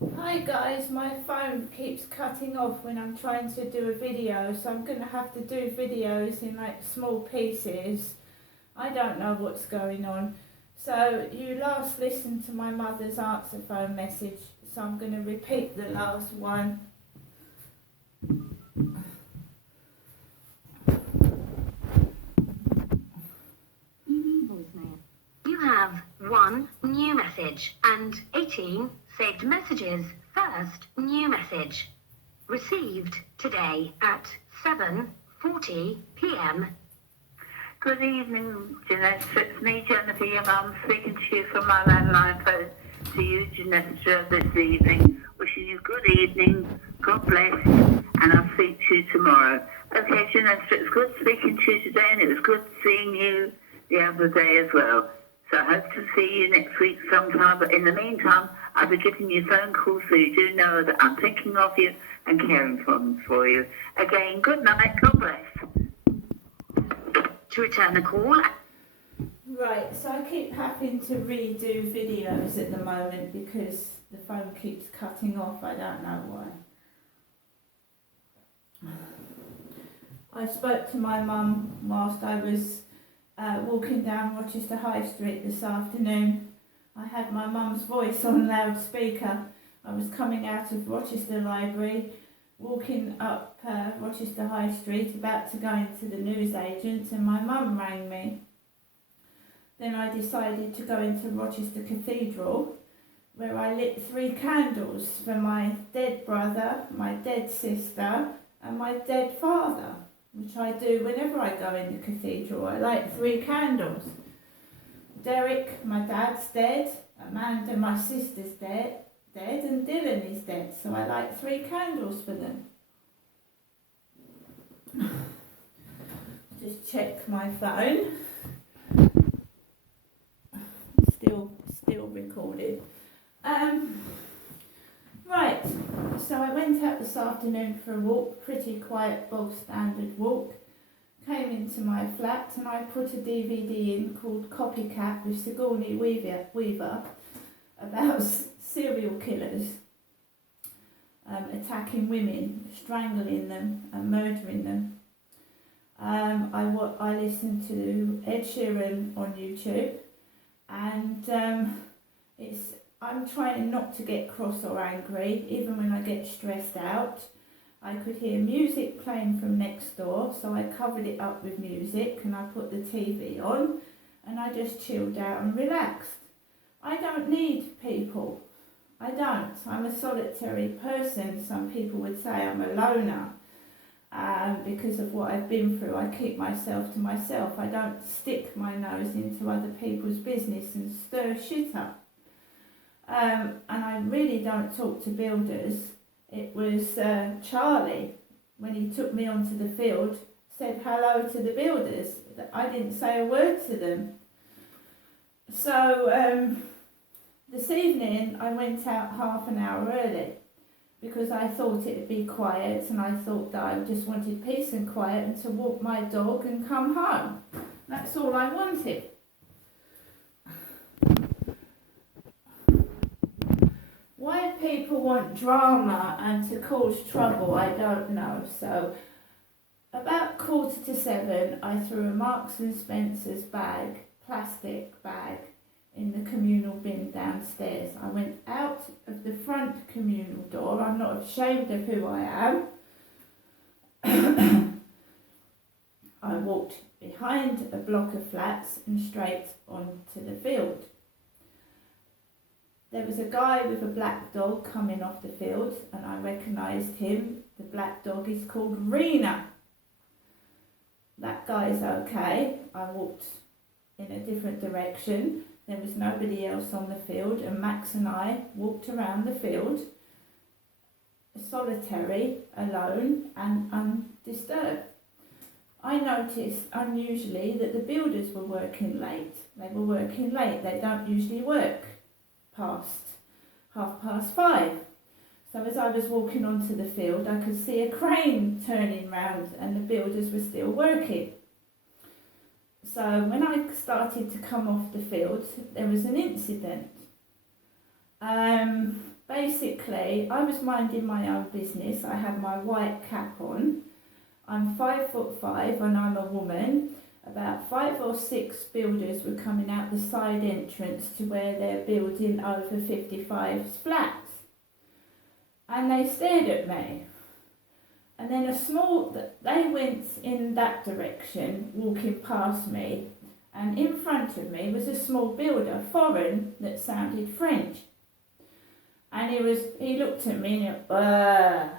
Hi guys, my phone keeps cutting off when I'm trying to do a video, so I'm going to have to do videos in like small pieces. I don't know what's going on. So you last listened to my mother's answer phone message, so I'm going to repeat the last one. Voicemail. You have 1 new message and 18 saved messages. First new message. Received today at 7:40 p.m. Good evening, Jeanette. It's me, Jennifer, your mum, speaking to you from my landline phone to you, Jeanette, this evening. Wishing you good evening, God bless, and I'll speak to you tomorrow. Okay, Jeanette, it's good speaking to you today, and it was good seeing you the other day as well. So I hope to see you next week sometime, but in the meantime, I'll be giving you phone calls so you do know that I'm thinking of you and caring for you. Again, good night, God bless. To return the call. Right, so I keep having to redo videos at the moment because the phone keeps cutting off. I don't know why. I spoke to my mum whilst I was walking down Rochester High Street this afternoon. I had my mum's voice on loudspeaker. I was coming out of Rochester Library, walking up Rochester High Street, about to go into the newsagents, and my mum rang me. Then I decided to go into Rochester Cathedral, where I lit 3 candles for my dead brother, my dead sister, and my dead father, which I do whenever I go in the cathedral. I light 3 candles. Derek, my dad's dead, Amanda, my sister's dead, and Dylan is dead, so I light 3 candles for them. Just check my phone. Still recorded. Right, so I went out this afternoon for a walk, pretty quiet, bog standard walk. Came into my flat and I put a DVD in called Copycat with Sigourney Weaver about serial killers attacking women, strangling them and murdering them. I listened to Ed Sheeran on YouTube, and I'm trying not to get cross or angry, even when I get stressed out. I could hear music playing from next door, so I covered it up with music and I put the TV on and I just chilled out and relaxed. I don't need people. I don't. I'm a solitary person. Some people would say I'm a loner because of what I've been through. I keep myself to myself. I don't stick my nose into other people's business and stir shit up. And I really don't talk to builders. It was Charlie, when he took me onto the field, said hello to the builders. I didn't say a word to them. So this evening I went out half an hour early because I thought it would be quiet, and I thought that I just wanted peace and quiet and to walk my dog and come home. That's all I wanted. Why people want drama and to cause trouble, I don't know. So about 6:45, I threw a Marks and Spencer's plastic bag, in the communal bin downstairs. I went out of the front communal door. I'm not ashamed of who I am. I walked behind a block of flats and straight onto the field. There was a guy with a black dog coming off the field, and I recognised him. The black dog is called Rena. That guy's okay. I walked in a different direction. There was nobody else on the field, and Max and I walked around the field, solitary, alone, and undisturbed. I noticed unusually that the builders were working late. They were working late. They don't usually work past 5:30. So as I was walking onto the field, I could see a crane turning round and the builders were still working. So when I started to come off the field, there was an incident. basically, I was minding my own business. I had my white cap on. I'm 5'5" and I'm a woman. About 5 or 6 builders were coming out the side entrance to where they're building over 55 flats. And they stared at me. And then they went in that direction, walking past me. And in front of me was a small builder, foreign, that sounded French. And he looked at me and he went,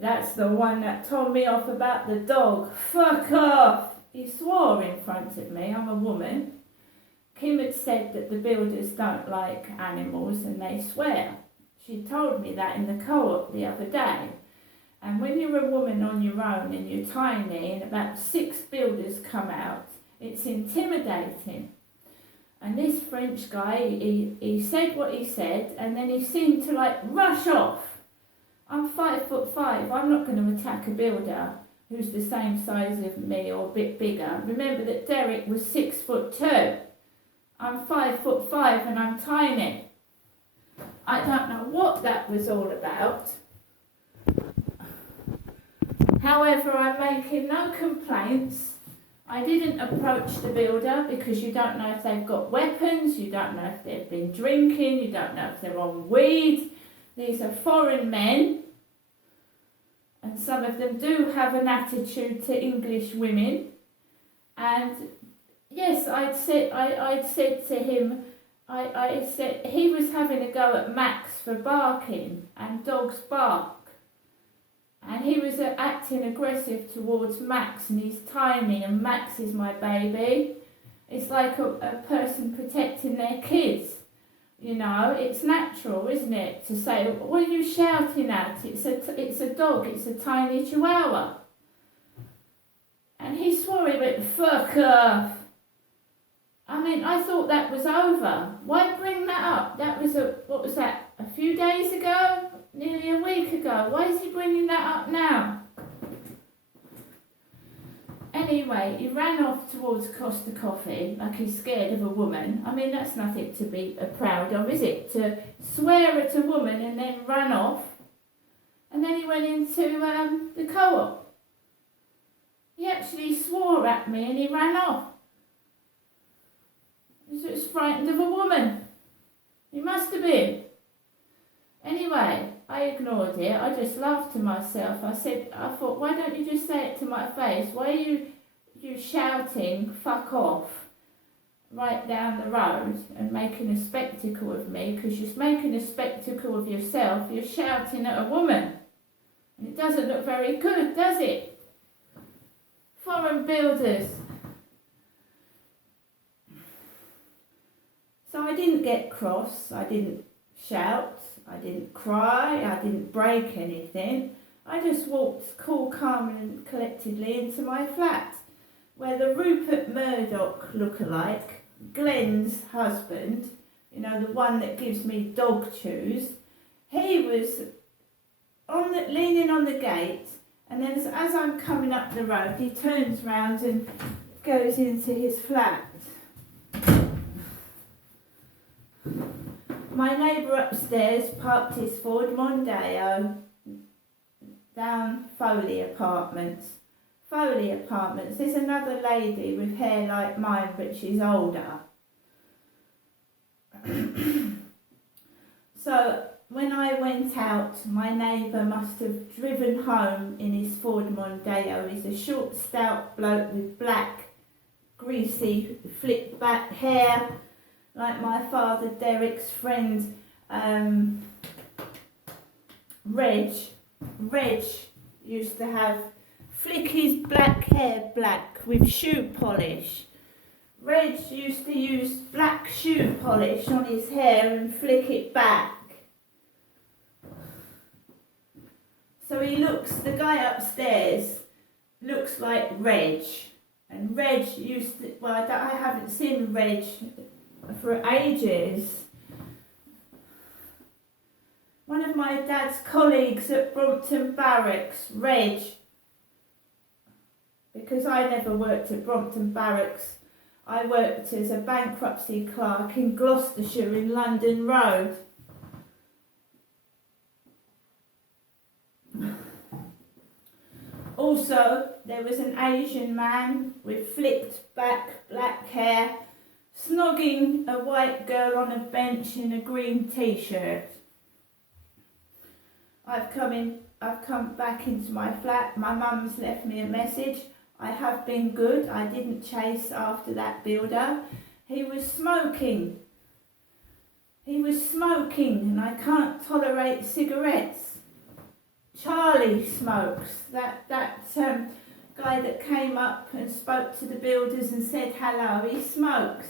that's the one that told me off about the dog. Fuck off! He swore in front of me. I'm a woman. Kim had said that the builders don't like animals and they swear. She told me that in the co-op the other day. And when you're a woman on your own and you're tiny and about 6 builders come out, it's intimidating. And this French guy, he said what he said and then he seemed to rush off. I'm 5'5". I'm not going to attack a builder who's the same size as me or a bit bigger. Remember that Derek was 6'2". I'm 5'5" and I'm tiny. I don't know what that was all about. However, I'm making no complaints. I didn't approach the builder because you don't know if they've got weapons, you don't know if they've been drinking, you don't know if they're on weed. These are foreign men, and some of them do have an attitude to English women. And yes, I'd said to him, I said he was having a go at Max for barking, and dogs bark. And he was acting aggressive towards Max, and he's tiny, and Max is my baby. It's like a person protecting their kids. You know, it's natural, isn't it, to say, what are you shouting at? It's a dog, it's a tiny chihuahua. And he swore, he went, fuck off. I mean, I thought that was over. Why bring that up? That was a few days ago? Nearly a week ago. Why is he bringing that up now? Anyway, he ran off towards Costa Coffee like he's scared of a woman. I mean, that's nothing to be proud of, is it? To swear at a woman and then run off. And then he went into the co-op. He actually swore at me and he ran off. He was frightened of a woman. He must have been. Anyway, I ignored it. I just laughed to myself. I thought, why don't you just say it to my face? Why are you shouting, fuck off, right down the road and making a spectacle of me? Because you're making a spectacle of yourself. You're shouting at a woman. And it doesn't look very good, does it? Foreign builders. So I didn't get cross. I didn't shout. I didn't cry, I didn't break anything. I just walked cool, calm and collectedly into my flat, where the Rupert Murdoch lookalike, Glenn's husband, you know, the one that gives me dog chews, he was leaning on the gate, and then as I'm coming up the road, he turns round and goes into his flat. My neighbour upstairs parked his Ford Mondeo down Foley Apartments. Foley Apartments. There's another lady with hair like mine, but she's older. So when I went out, my neighbour must have driven home in his Ford Mondeo. He's a short, stout bloke with black, greasy, flipped back hair, like my father Derek's friend Reg used to have, flick his black hair black with shoe polish. Reg used to use black shoe polish on his hair and flick it back. So the guy upstairs looks like Reg. And Reg used to, well, I haven't seen Reg for ages. One of my dad's colleagues at Brompton Barracks, Reg, because I never worked at Brompton Barracks, I worked as a bankruptcy clerk in Gloucestershire in London Road. Also, there was an Asian man with flicked back black hair snogging a white girl on a bench in a green t-shirt. I've come back into my flat. My mum's left me a message. I have been good. I didn't chase after that builder. He was smoking. And I can't tolerate cigarettes. Charlie smokes. That guy that came up and spoke to the builders and said hello, he smokes.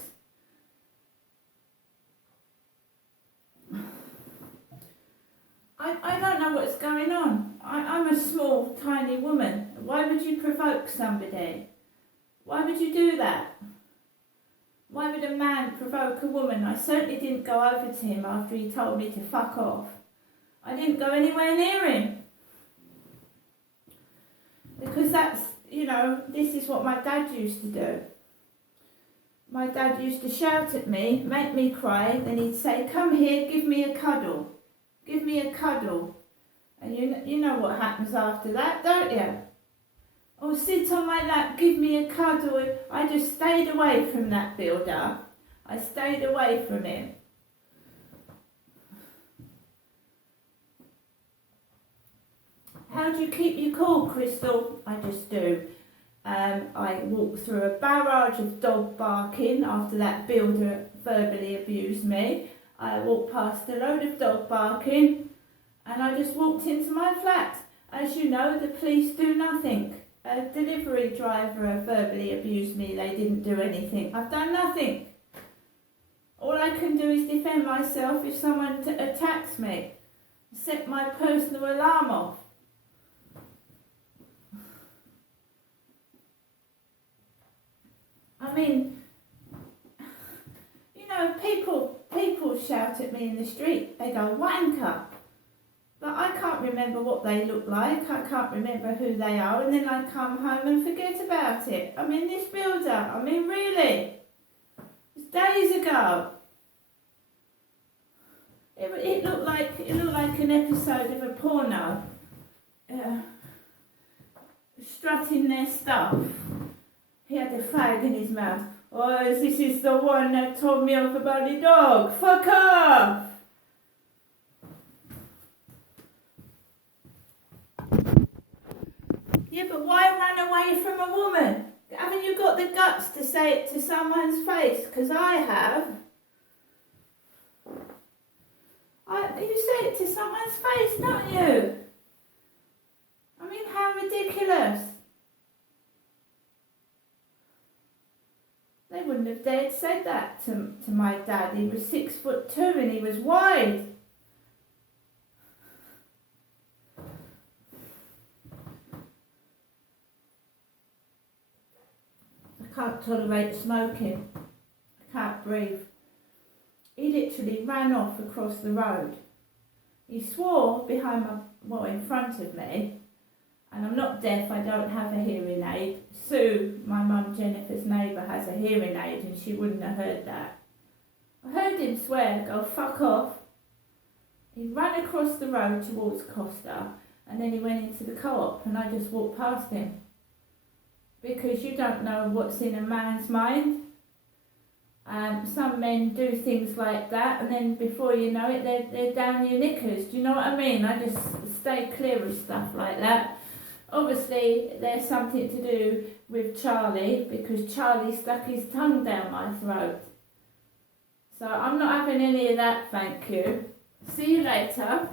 I don't know what's going on. I'm a small, tiny woman. Why would you provoke somebody? Why would you do that? Why would a man provoke a woman? I certainly didn't go over to him after he told me to fuck off. I didn't go anywhere near him. Because that's, this is what my dad used to do. My dad used to shout at me, make me cry, then he'd say, come here, give me a cuddle. Give me a cuddle. And you know what happens after that, don't you? Oh, sit on my lap, give me a cuddle. I just stayed away from that builder. I stayed away from him. How do you keep your cool, Crystal? I just do. I walked through a barrage of dog barking after that builder verbally abused me. I walked past a load of dog barking and I just walked into my flat. As you know, the police do nothing. A delivery driver verbally abused me. They didn't do anything. I've done nothing. All I can do is defend myself if someone attacks me. Set my personal alarm off. I mean, people shout at me in the street. They go, wanker. But I can't remember what they look like. I can't remember who they are. And then I come home and forget about it. I mean, this builder, really. It's days ago. It looked like an episode of a porno. Strutting their stuff. He had a fag in his mouth. Oh, this is the one that told me off about the dog. Fuck off! Yeah, but why run away from a woman? Haven't you got the guts to say it to someone's face? Because I have. You say it to someone's face, don't you? I mean, how ridiculous. They wouldn't have dared say that to my dad. He was 6'2" and he was wide. I can't tolerate smoking. I can't breathe. He literally ran off across the road. He swore in front of me. And I'm not deaf, I don't have a hearing aid. Sue, my mum Jennifer's neighbour, has a hearing aid and she wouldn't have heard that. I heard him swear, go fuck off. He ran across the road towards Costa and then he went into the co-op and I just walked past him. Because you don't know what's in a man's mind. Some men do things like that and then before you know it they're down your knickers. Do you know what I mean? I just stay clear of stuff like that. Obviously, there's something to do with Charlie because Charlie stuck his tongue down my throat. So I'm not having any of that, thank you. See you later.